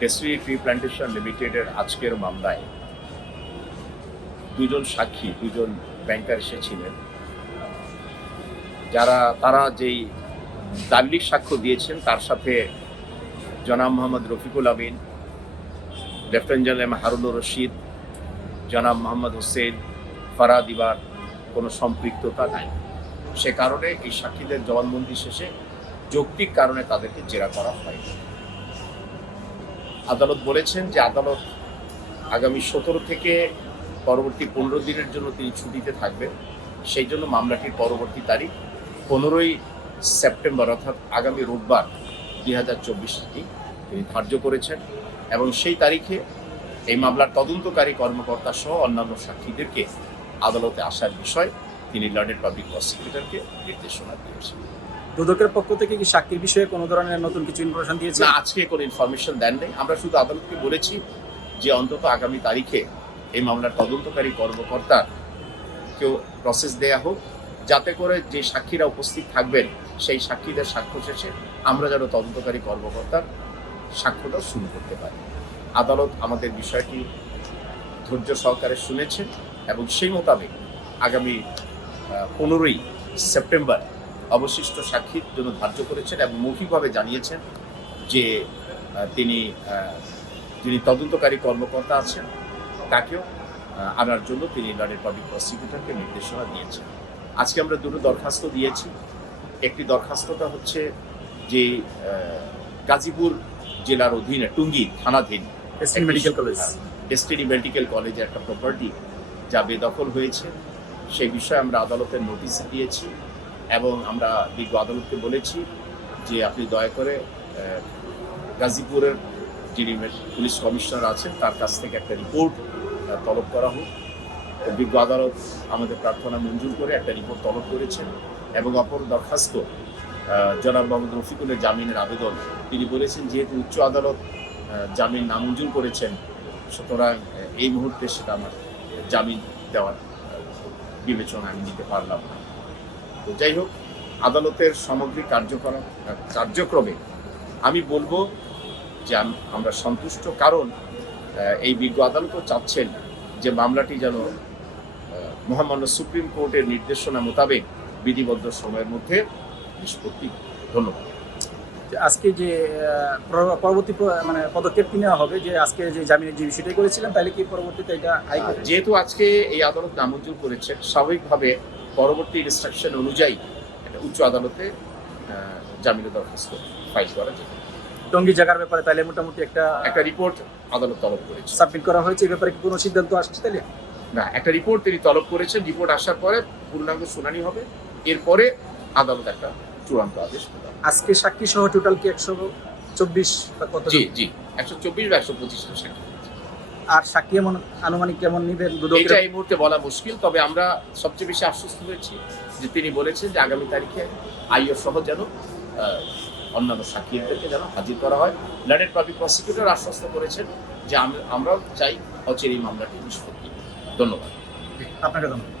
Destiny tree plantation লিমিটেডের আজকের মামলায় দুজন সাক্ষী, দুজন ব্যাংকার এসেছিলেন, তারা যেই দালিলিক সাক্ষ্য দিয়েছেন তার সাথে জনাব মোহাম্মদ রফিকুল আমিন, লেফটেন্যান্ট জেনারেল হারুনুর রশিদ, জনাব মোহাম্মদ হোসেন, ফারাদ ইবার কোনো সম্পৃক্ততা নাই। সে কারণে এই সাক্ষীদের জবানবন্দি শেষে যৌক্তিক কারণে তাদেরকে জেরা করা হয়নি। আদালত বলেছেন যে আদালত আগামী 17 থেকে পরবর্তী 15 দিনের জন্য তিনি ছুটিতে থাকবেন। সেই জন্য মামলাটির পরবর্তী তারিখ 15ই সেপ্টেম্বর অর্থাৎ আগামী রোববার 2024 তিনি ধার্য করেছেন এবং সেই তারিখে এই মামলার তদন্তকারী কর্মকর্তা সহ অন্যান্য সাক্ষীদেরকে আদালতে আসার বিষয় তিনি লন্ডন পাবলিক প্রসিকিউটরকে নির্দেশনা দিয়েছেন। দুদকের পক্ষ থেকে কি সাক্ষীর বিষয়ে কোনো ধরনের নতুন কিছু ইনফরমেশন দিয়েছে? না, আজকে কোনো ইনফরমেশন দেন নেই। আমরা শুধু আদালতকে বলেছি যে অন্তত আগামী তারিখে এই মামলার তদন্তকারী কর্মকর্তার কেউ প্রসেস দেয়া হোক, যাতে করে যে সাক্ষীরা উপস্থিত থাকবেন সেই সাক্ষীদের সাক্ষ্য শেষে আমরা যেন তদন্তকারী কর্মকর্তার সাক্ষ্যটা শুরু করতে পারি। আদালত আমাদের বিষয়টি ধৈর্য সহকারে শুনেছেন এবং সেই মোতাবেক আগামী 15ই সেপ্টেম্বর অবশিষ্ট সাক্ষীর জন্য ধার্য করেছেন এবং মৌখিকভাবে জানিয়েছেন যে যিনি তদন্তকারী কর্মকর্তা আছেন তাকেও আনার জন্য তিনি লন্ডন পাবলিক প্রসিকিউটরকে নির্দেশনা দিয়েছেন। আজকে আমরা দুটো দরখাস্ত দিয়েছি। একটি দরখাস্তটা হচ্ছে যে গাজীপুর জেলার অধীনে টুঙ্গি থানাধীন ডেস্টিনি মেডিকেল কলেজে একটা প্রপার্টি যা বেদখল হয়েছে, সেই বিষয়ে আমরা আদালতের নোটিশ দিয়েছি এবং আমরা বিজ্ঞ আদালতকে বলেছি যে আপনি দয়া করে গাজীপুরের যিনি পুলিশ কমিশনার আছেন তার কাছ থেকে একটা রিপোর্ট তলব করা হোক। বিজ্ঞ আদালত আমাদের প্রার্থনা মঞ্জুর করে একটা রিপোর্ট তলব করেছেন এবং অপর দরখাস্ত জনাব মোহাম্মদ রফিকুলের জামিনের আবেদন তিনি বলেছেন যেহেতু উচ্চ আদালত জামিন নামঞ্জুর করেছেন, সুতরাং এই মুহূর্তে সেটা আমার জামিন দেওয়ার বিবেচনা আমি নিতে পারলাম না। তো যাই হোক, আদালতের সামগ্রিক কার্যক্রমে আমি বলবো যে আমরা সন্তুষ্ট, কারণ এই বিজ্ঞ আদালতও চাচ্ছেন যে মামলাটি যেন মহামান্য সুপ্রিম কোর্টের নির্দেশনা মোতাবেক বিধিবদ্ধ সময়ের মধ্যে নিষ্পত্তি। ধন্যবাদ। আজকে যে পরবর্তী পদক্ষেপ কি নেওয়া হবে, যে আজকে যে জামিনের যে বিষয়টাই করেছিলেন তাহলে কি পরবর্তীতে এটা যেহেতু আজকে এই আদালত নামঞ্জুর করেছেন, স্বাভাবিকভাবে পরবর্তী ইনস্ট্রাকশন অনুযায়ী এটা উচ্চ আদালতে জামিনের দরখাস্ত ফাইল করা যাবে। টঙ্গী জায়গার ব্যাপারে তাহলে মোটামুটি একটা রিপোর্ট আদালত তলব করেছে, সাবমিট করা হয়েছে। এই ব্যাপারে কি কোনো সিদ্ধান্ত আসছে? তাহলে না, একটা রিপোর্ট তিনি তলব করেছেন। রিপোর্ট আসার পরে পূর্ণাঙ্গ শুনানি হবে, এরপরে আদালত একটা চূড়ান্ত আদেশ দেবে। আজকে সাক্ষী সহ টোটাল কি 124 বা কত? জি 124 বা 125 সাক্ষী। আর সাক্ষী আনুমানিক কেমন নেবেন এটা এই মুহূর্তে বলা মুশকিল, তবে আমরা সবচেয়ে বেশি আশ্বস্ত হয়েছি যে তিনি বলেছেন যে আগামী তারিখে আইও সহ যেন অন্যান্য সাক্ষীদেরকে যেন হাজির করা হয়। লন্ডন পাবলিক প্রসিকিউটর আশ্বস্ত করেছেন যে আমরাও চাই অচিরেই মামলাটি নিষ্পত্তি। ধন্যবাদ। আপনাকে ধন্যবাদ।